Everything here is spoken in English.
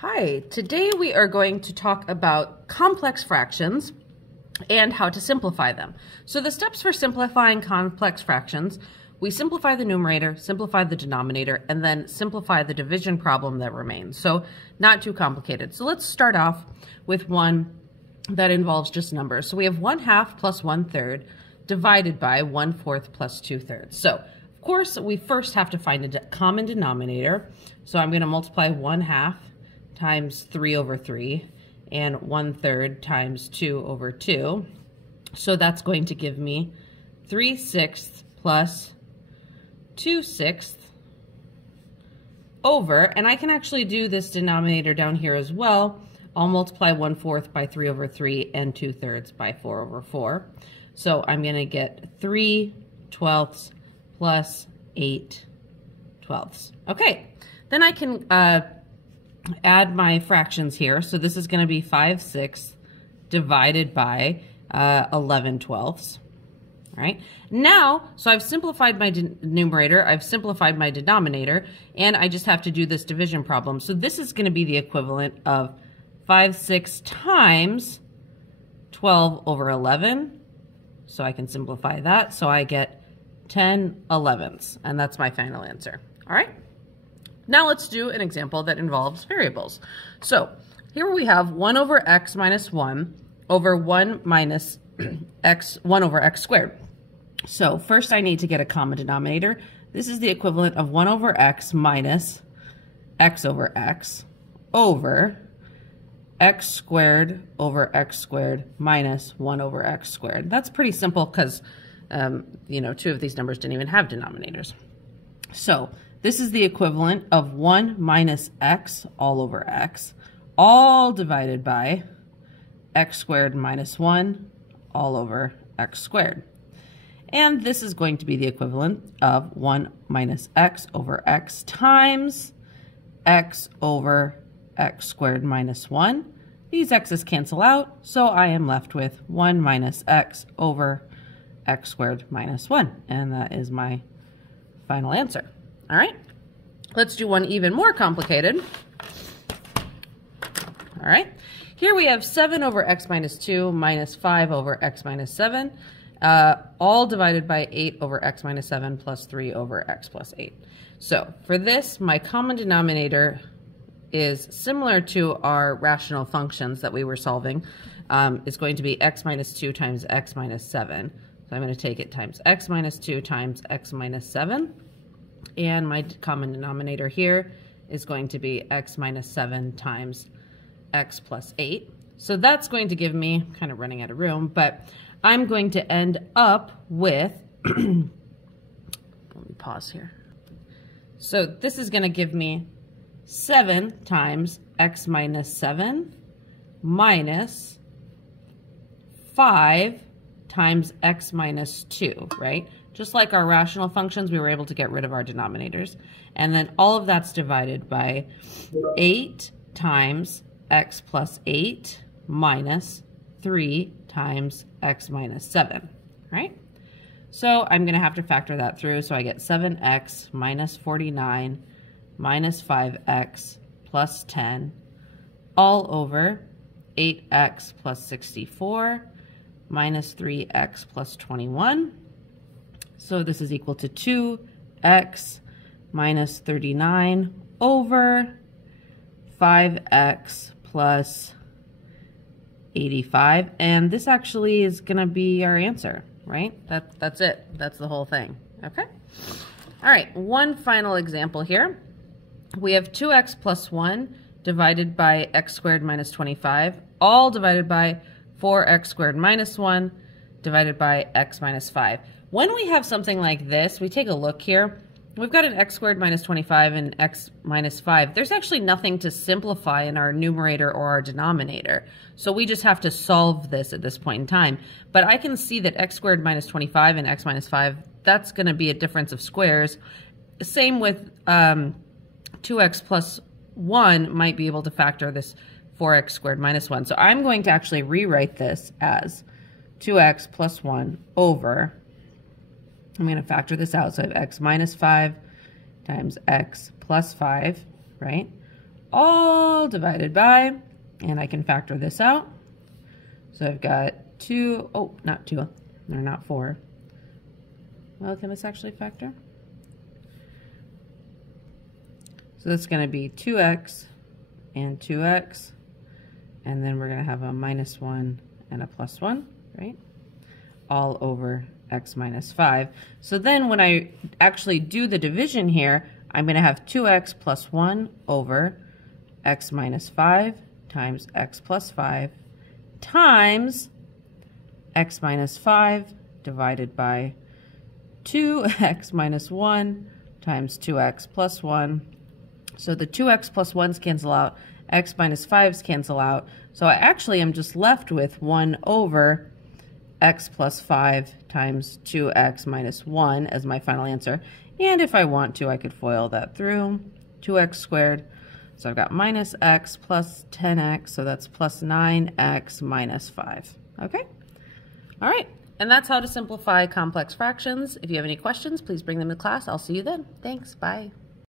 Hi, today we are going to talk about complex fractions and how to simplify them. So the steps for simplifying complex fractions, we simplify the numerator, simplify the denominator, and then simplify the division problem that remains. So not too complicated. So let's start off with one that involves just numbers. So we have 1/2 plus 1/3 divided by 1/4 plus 2/3. So of course we first have to find a common denominator. So I'm going to multiply 1/2 times 3 over 3 and 1/3 times 2 over 2. So that's going to give me 3/6 plus 2/6 over, and I can actually do this denominator down here as well. I'll multiply 1/4 by 3 over 3 and 2/3 by 4 over 4. So I'm going to get 3/12 plus 8/12. Okay, then I can add my fractions here. So this is going to be 5/6 divided by 11/12. All right. Now, so I've simplified my numerator, I've simplified my denominator, and I just have to do this division problem. So this is going to be the equivalent of 5/6 times 12 over 11. So I can simplify that. So I get 10/11ths, and that's my final answer. All right. Now let's do an example that involves variables. So here we have 1 over x minus 1 over 1 minus x, 1 over x squared. So first I need to get a common denominator. This is the equivalent of 1 over x minus x over x over x squared over x squared minus 1 over x squared. That's pretty simple because, two of these numbers didn't even have denominators. So this is the equivalent of 1 minus x all over x, all divided by x squared minus 1 all over x squared. And this is going to be the equivalent of 1 minus x over x times x over x squared minus 1. These x's cancel out, so I am left with 1 minus x over x squared minus 1. And that is my final answer. All right, let's do one even more complicated. All right, here we have 7 over x minus 2 minus 5 over x minus 7, all divided by 8 over x minus 7 plus 3 over x plus 8. So for this, my common denominator is similar to our rational functions that we were solving. It's going to be x minus 2 times x minus 7. So I'm going to take it times x minus 2 times x minus 7. And my common denominator here is going to be x minus 7 times x plus 8. So that's going to give me, kind of running out of room, but I'm going to end up with, let me pause here. So this is going to give me 7 times x minus 7 minus 5 times x minus 2, right? Just like our rational functions, we were able to get rid of our denominators. And then all of that's divided by 8 times x plus 8 minus 3 times x minus 7, right? So I'm going to have to factor that through. So I get 7x minus 49 minus 5x plus 10 all over 8x plus 64 minus 3x plus 21. So this is equal to 2x minus 39 over 5x plus 85. And this actually is going to be our answer, right? That's it. That's the whole thing. Okay? All right, one final example here. We have 2x plus 1 divided by x squared minus 25, all divided by 4x squared minus 1 divided by x minus 5. When we have something like this, we take a look here. We've got an x squared minus 25 and x minus 5. There's actually nothing to simplify in our numerator or our denominator. So we just have to solve this at this point in time. But I can see that x squared minus 25 and x minus 5, that's going to be a difference of squares. Same with 2x plus 1 might be able to factor this 4x squared minus 1. So I'm going to actually rewrite this as 2x plus 1 over, I'm going to factor this out. So I have x minus 5 times x plus 5, right, all divided by, and I can factor this out. So I've got 2, oh, not 2, or not 4. Well, can this actually factor? So that's going to be 2x and 2x, and then we're going to have a -1 and a +1, right? All over x minus 5. So then when I actually do the division here, I'm going to have 2x plus 1 over x minus 5 times x plus 5 times x minus 5 divided by 2x minus 1 times 2x plus 1. So the 2x plus 1's cancel out, x minus 5's cancel out. So I actually am just left with 1 over x plus 5 times 2x minus 1 as my final answer. And if I want to, I could FOIL that through 2x squared. So I've got minus x plus 10x, so that's plus 9x minus 5. Okay? All right. And that's how to simplify complex fractions. If you have any questions, please bring them to class. I'll see you then. Thanks. Bye.